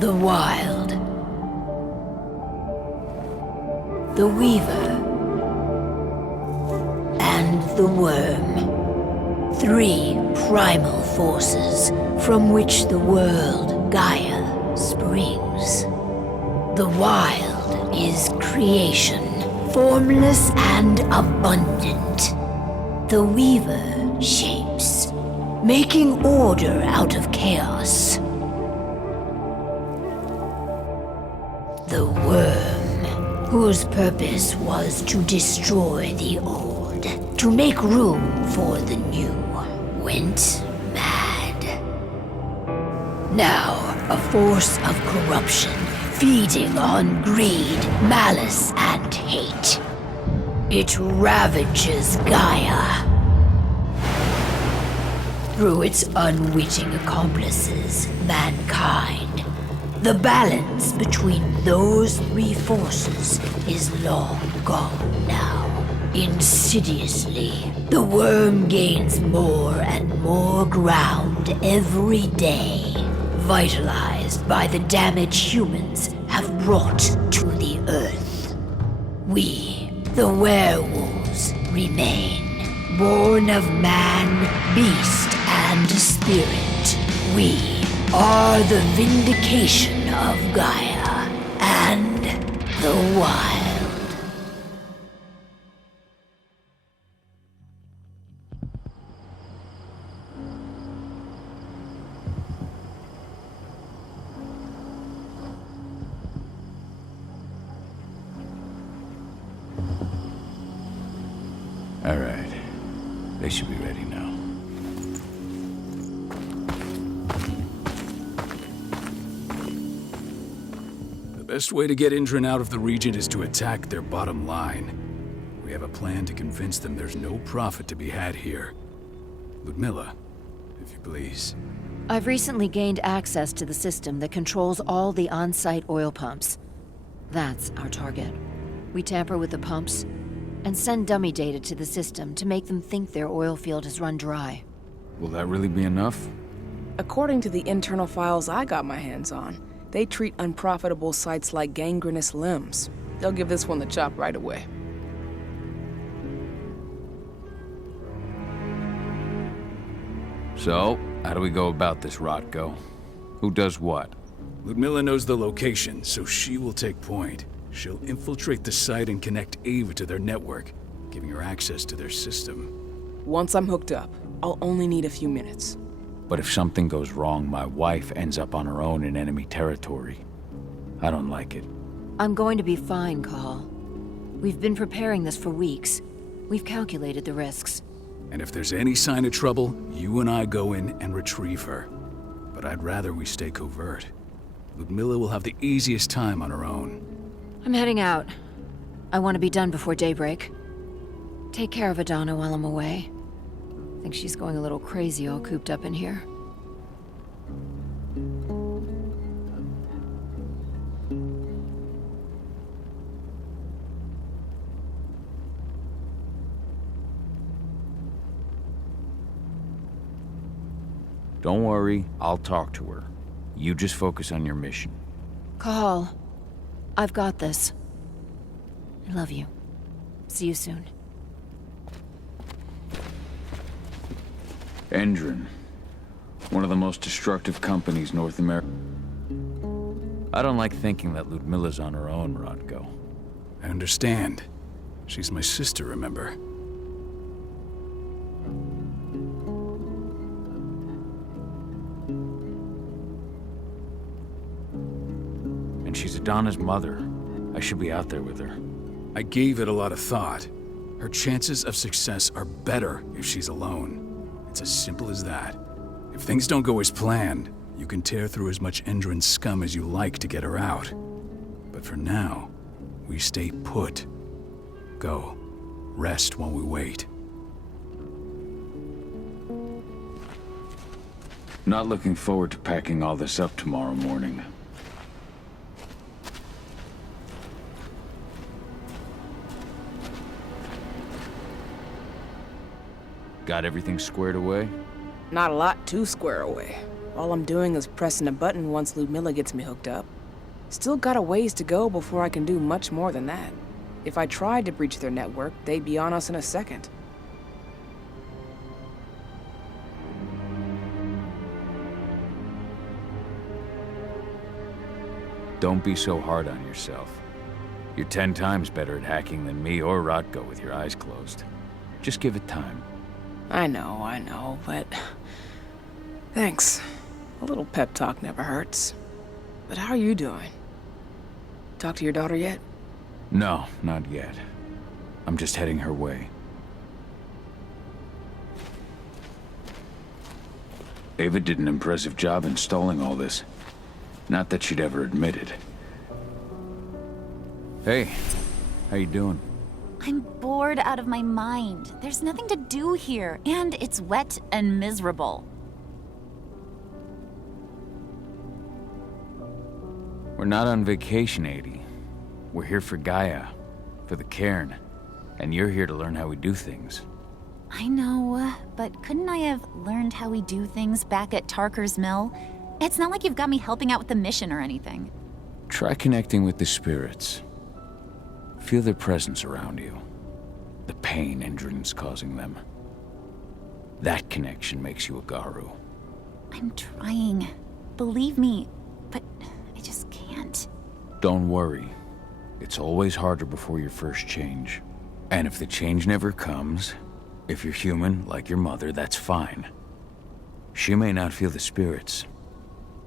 The Wild. The Weaver. And the Worm. 3 primal forces from which the world, Gaia, springs. The Wild is creation, formless and abundant. The Weaver shapes, making order out of chaos. The Worm, whose purpose was to destroy the old, to make room for the new, went mad. Now, a force of corruption, feeding on greed, malice, and hate. It ravages Gaia. Through its unwitting accomplices, mankind, the balance between those 3 forces is long gone now. Insidiously, the Worm gains more and more ground every day, vitalized by the damage humans have brought to the Earth. We, the werewolves, remain, born of man, beast, and spirit. We are the vindication of Gaia and the Wild. All right. They should be ready now. The best way to get Indran out of the region is to attack their bottom line. We have a plan to convince them there's no profit to be had here. Ludmilla, if you please. I've recently gained access to the system that controls all the on-site oil pumps. That's our target. We tamper with the pumps and send dummy data to the system to make them think their oil field has run dry. Will that really be enough? According to the internal files I got my hands on, they treat unprofitable sites like gangrenous limbs. They'll give this one the chop right away. So, how do we go about this, Rotko? Who does what? Ludmilla knows the location, so she will take point. She'll infiltrate the site and connect Ava to their network, giving her access to their system. Once I'm hooked up, I'll only need a few minutes. But if something goes wrong, my wife ends up on her own in enemy territory. I don't like it. I'm going to be fine, Call. We've been preparing this for weeks. We've calculated the risks. And if there's any sign of trouble, you and I go in and retrieve her. But I'd rather we stay covert. Ludmilla will have the easiest time on her own. I'm heading out. I want to be done before daybreak. Take care of Adana while I'm away. I think she's going a little crazy all cooped up in here. Don't worry, I'll talk to her. You just focus on your mission. Call. I've got this. I love you. See you soon. Endron. One of the most destructive companies North America. I don't like thinking that Ludmilla's on her own, Rotko. I understand. She's my sister, remember? And she's Adana's mother. I should be out there with her. I gave it a lot of thought. Her chances of success are better if she's alone. It's as simple as that. If things don't go as planned, you can tear through as much Endron scum as you like to get her out. But for now, we stay put. Go. Rest while we wait. Not looking forward to packing all this up tomorrow morning. Got everything squared away? Not a lot to square away. All I'm doing is pressing a button once Ludmilla gets me hooked up. Still got a ways to go before I can do much more than that. If I tried to breach their network, they'd be on us in a second. Don't be so hard on yourself. You're 10 times better at hacking than me or Rodko with your eyes closed. Just give it time. I know, but... Thanks. A little pep talk never hurts. But how are you doing? Talk to your daughter yet? No, not yet. I'm just heading her way. Ava did an impressive job installing all this. Not that she'd ever admit it. Hey, how you doing? I'm bored out of my mind. There's nothing to do here, and it's wet and miserable. We're not on vacation, Adie. We're here for Gaia, for the cairn, and you're here to learn how we do things. I know, but couldn't I have learned how we do things back at Tarker's Mill? It's not like you've got me helping out with the mission or anything. Try connecting with the spirits. Feel their presence around you. The pain Endron's causing them. That connection makes you a Garu. I'm trying. Believe me, but I just can't. Don't worry. It's always harder before your first change. And if the change never comes, if you're human, like your mother, that's fine. She may not feel the spirits,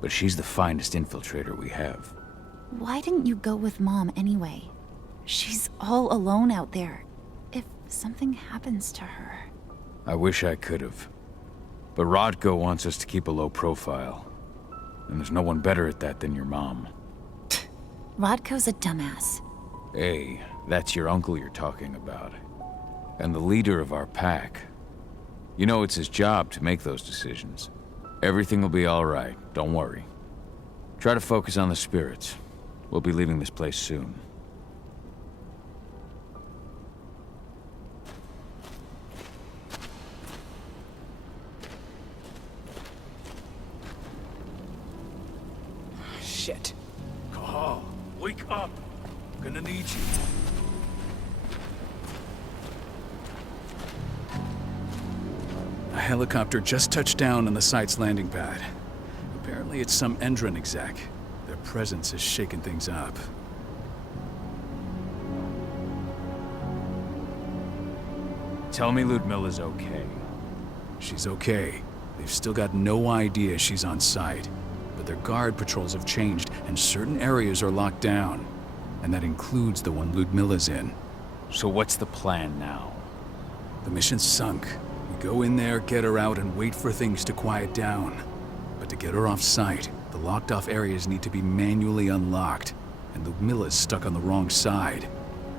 but she's the finest infiltrator we have. Why didn't you go with Mom anyway? She's all alone out there. If something happens to her... I wish I could have. But Rodko wants us to keep a low profile. And there's no one better at that than your mom. Rodko's a dumbass. Hey, that's your uncle you're talking about. And the leader of our pack. You know it's his job to make those decisions. Everything will be all right, don't worry. Try to focus on the spirits. We'll be leaving this place soon. Shit. Cahal, wake up. I'm gonna need you. A helicopter just touched down on the site's landing pad. Apparently it's some Endron exec. Their presence is shaking things up. Tell me Ludmilla's okay. She's okay. They've still got no idea she's on site. But their guard patrols have changed, and certain areas are locked down. And that includes the one Ludmilla's in. So what's the plan now? The mission's sunk. We go in there, get her out, and wait for things to quiet down. But to get her off site, the locked-off areas need to be manually unlocked. And Ludmilla's stuck on the wrong side.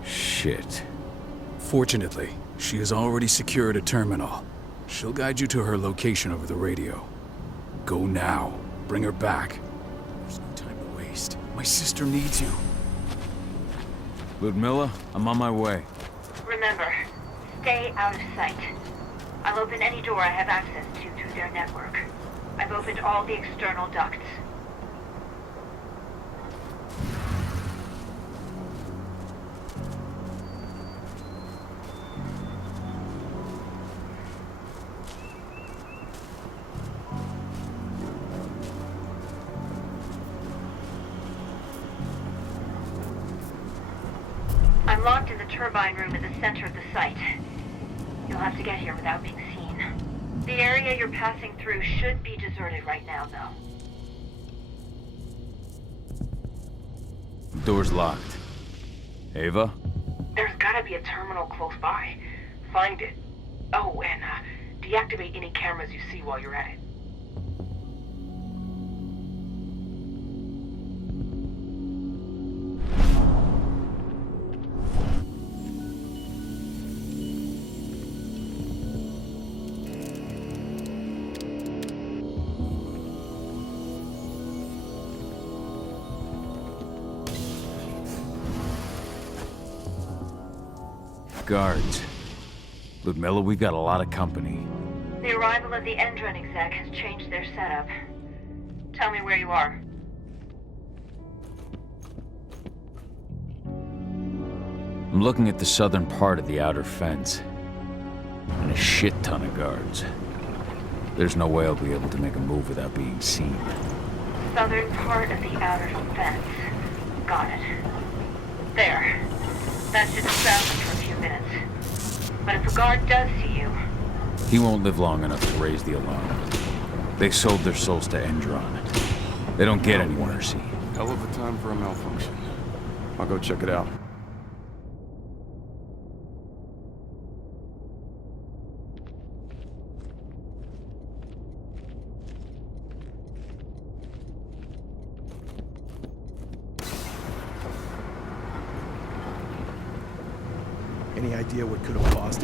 Shit. Fortunately, she has already secured a terminal. She'll guide you to her location over the radio. Go now. Bring her back. There's no time to waste. My sister needs you. Ludmilla, I'm on my way. Remember, stay out of sight. I'll open any door I have access to through their network. I've opened all the external ducts. I'm locked in the turbine room in the center of the site. You'll have to get here without being seen. The area you're passing through should be deserted right now, though. The door's locked. Ava? There's gotta be a terminal close by. Find it. Oh, and deactivate any cameras you see while you're at it. Guards. Ludmilla, we've got a lot of company. The arrival of the Endron exec has changed their setup. Tell me where you are. I'm looking at the southern part of the outer fence. And a shit ton of guards. There's no way I'll be able to make a move without being seen. Southern part of the outer fence. Got it. There. That should distract them for a few minutes. But if a guard does see you... He won't live long enough to raise the alarm. They sold their souls to Endron. They don't get any mercy. Hell of a time for a malfunction. I'll go check it out. Any idea what could have caused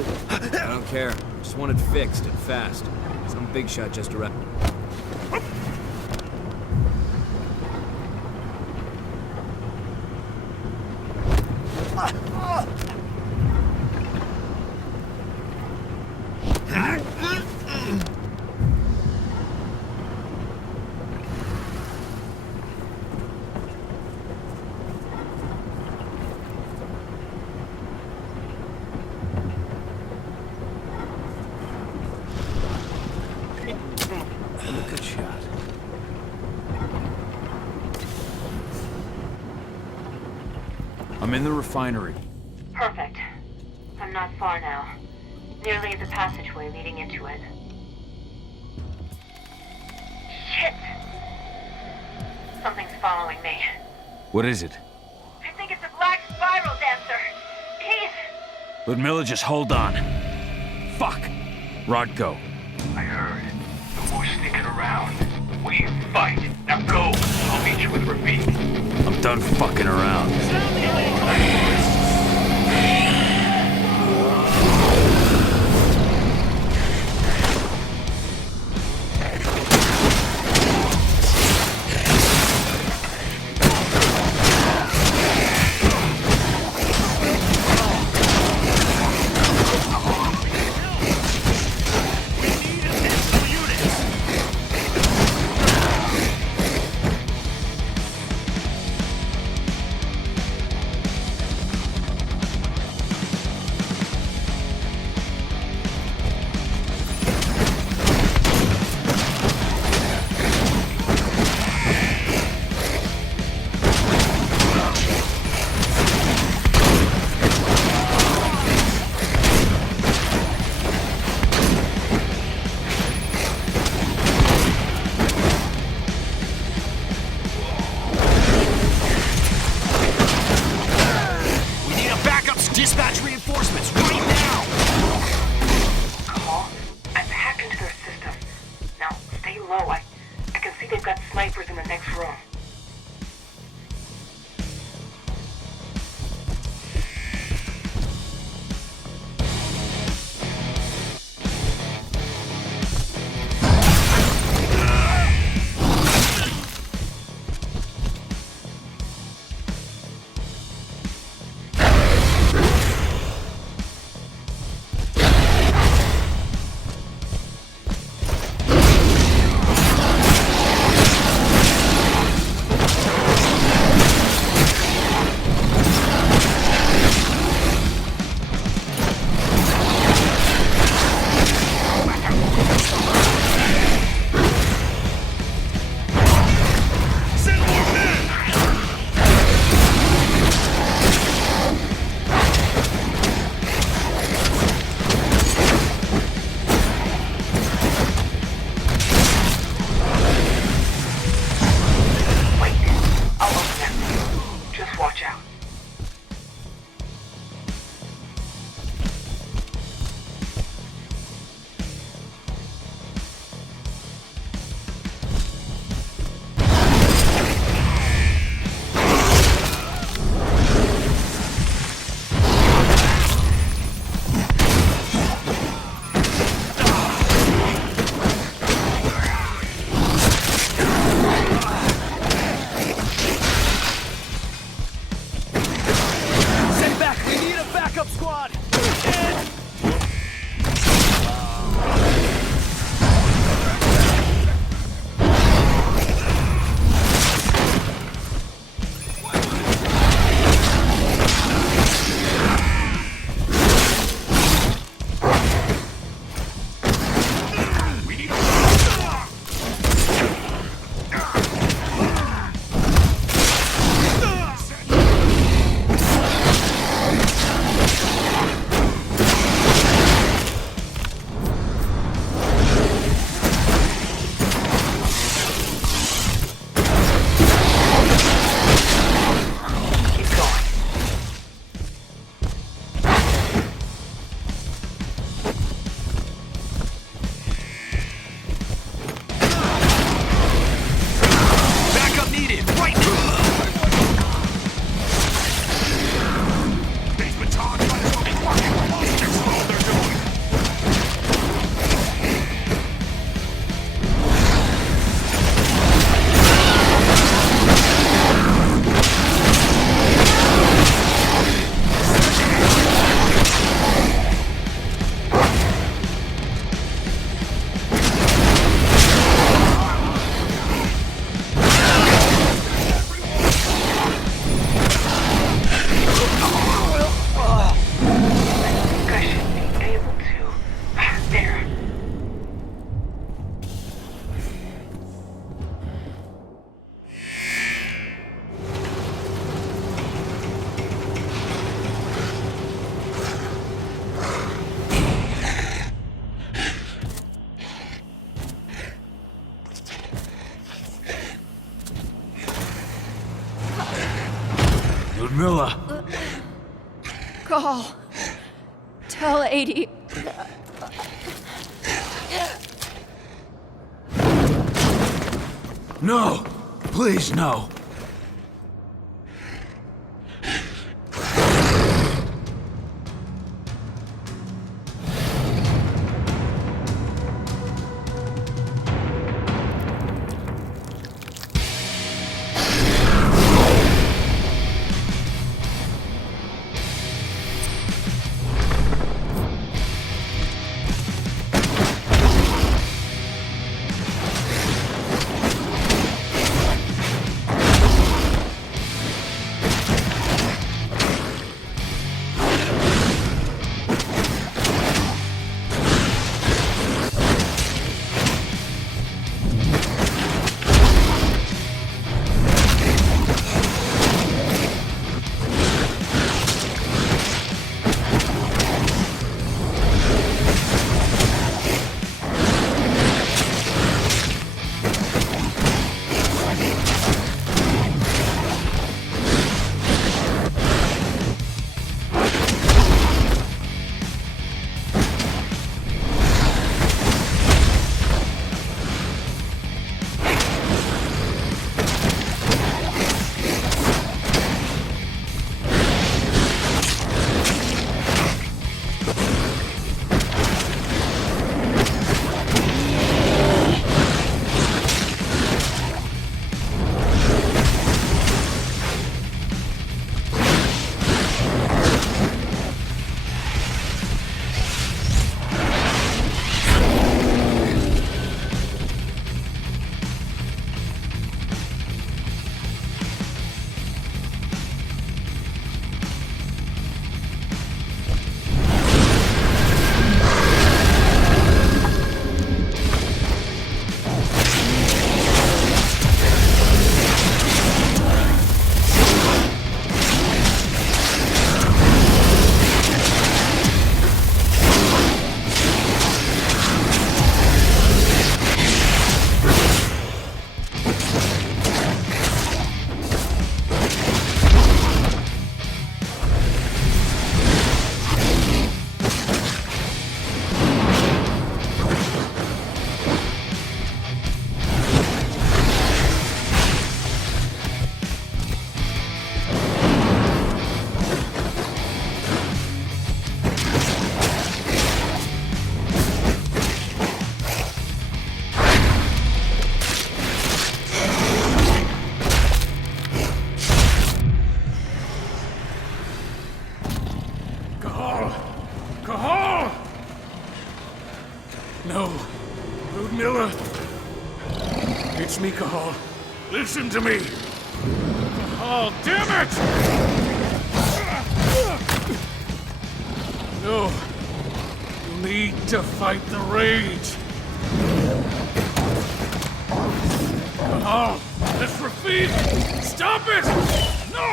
it? I don't care. Just want it fixed and fast. Some big shot just arrived. Good shot. I'm in the refinery. Perfect. I'm not far now. Nearly the passageway leading into it. Shit! Something's following me. What is it? I think it's a black spiral dancer. He's... Ludmilla, just hold on. Fuck. Rod, go. I heard. No more sneaking around. We fight. Now go. I'll meet you with Rafik. I'm done fucking around. We need a backup squad! Camilla! Call. Tell 80. No! Please, no! It's me, Cahal. Listen to me! Oh, damn it! No. You need to fight the rage. Cahal, this Rafid! Stop it! No!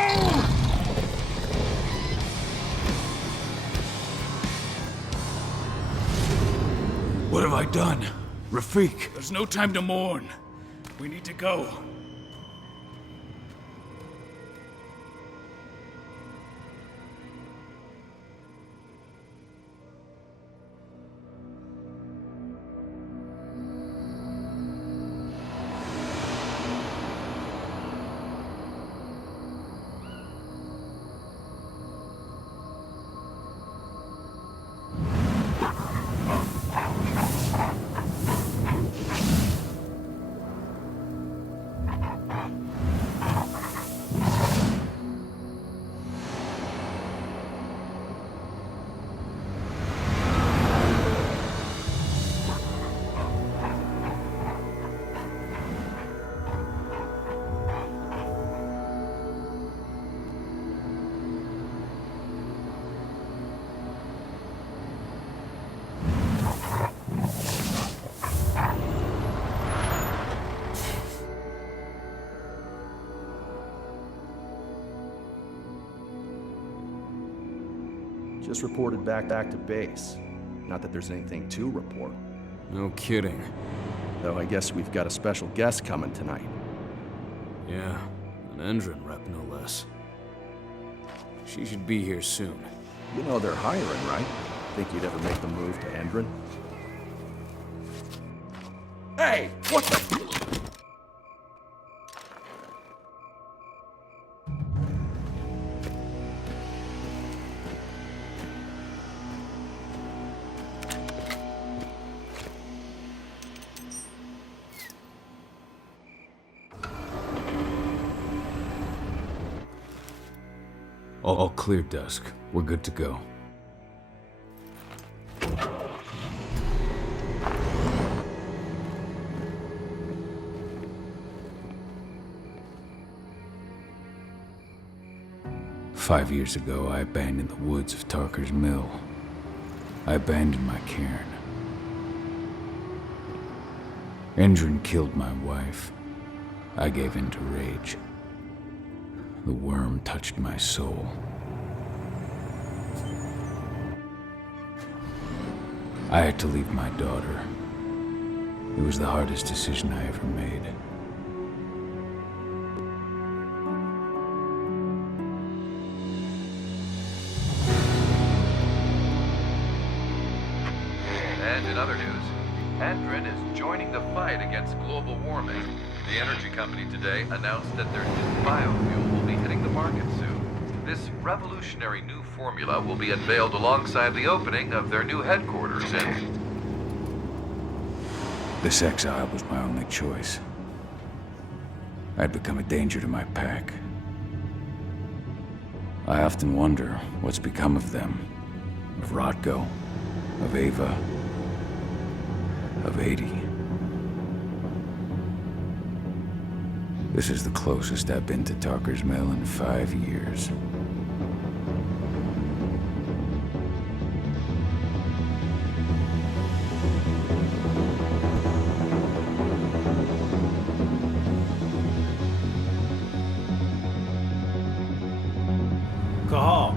What have I done? Rafik! There's no time to mourn. We need to go. Just reported back to base. Not that there's anything to report. No kidding. Though I guess we've got a special guest coming tonight. Yeah, an Endron rep no less. She should be here soon. You know they're hiring, right? Think you'd ever make the move to Endron? Hey! What the... All clear, Dusk. We're good to go. "5 years ago, I abandoned the woods of Tarker's Mill. I abandoned my cairn. Endron killed my wife. I gave in to rage. The worm touched my soul. I had to leave my daughter. It was the hardest decision I ever made. And in other news, Endron is joining the fight against global warming. The energy company today announced that their new biofuel will be hitting the market soon. This revolutionary new formula will be unveiled alongside the opening of their new headquarters in... This exile was my only choice. I'd become a danger to my pack. I often wonder what's become of them. Of Rotko, of Ava, of 80. This is the closest I've been to Tarker's Mill in 5 years. Cahal,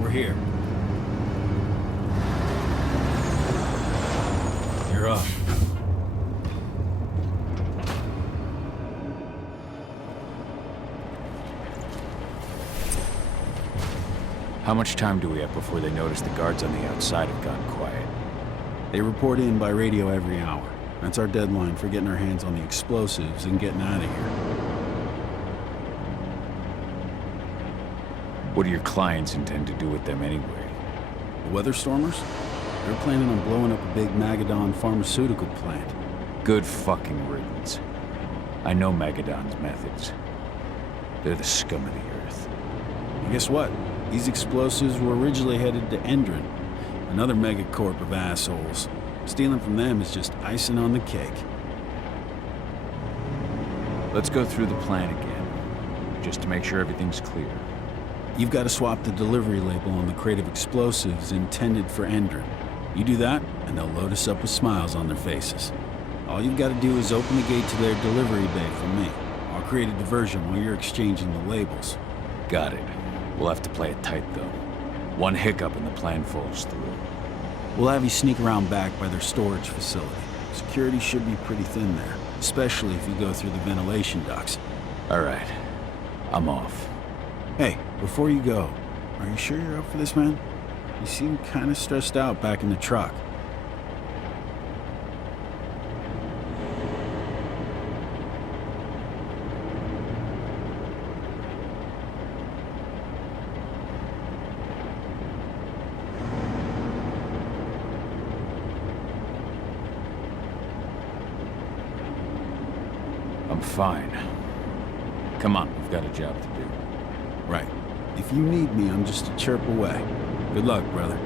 we're here. You're up. How much time do we have before they notice the guards on the outside have gotten quiet? They report in by radio every hour. That's our deadline for getting our hands on the explosives and getting out of here. What do your clients intend to do with them anyway? The weather stormers? They're planning on blowing up a big Magadon pharmaceutical plant. Good fucking riddance. I know Magadon's methods. They're the scum of the earth. And guess what? These explosives were originally headed to Endron, another megacorp of assholes. Stealing from them is just icing on the cake. Let's go through the plan again, just to make sure everything's clear. You've got to swap the delivery label on the crate of explosives intended for Endron. You do that, and they'll load us up with smiles on their faces. All you've got to do is open the gate to their delivery bay for me. I'll create a diversion while you're exchanging the labels. Got it. We'll have to play it tight, though. One hiccup and the plan falls through. We'll have you sneak around back by their storage facility. Security should be pretty thin there, especially if you go through the ventilation ducts. All right. I'm off. Hey, before you go, are you sure you're up for this, man? You seem kind of stressed out back in the truck. Fine. Come on, we've got a job. Right. If you need me, I'm just a chirp away. Good luck, brother.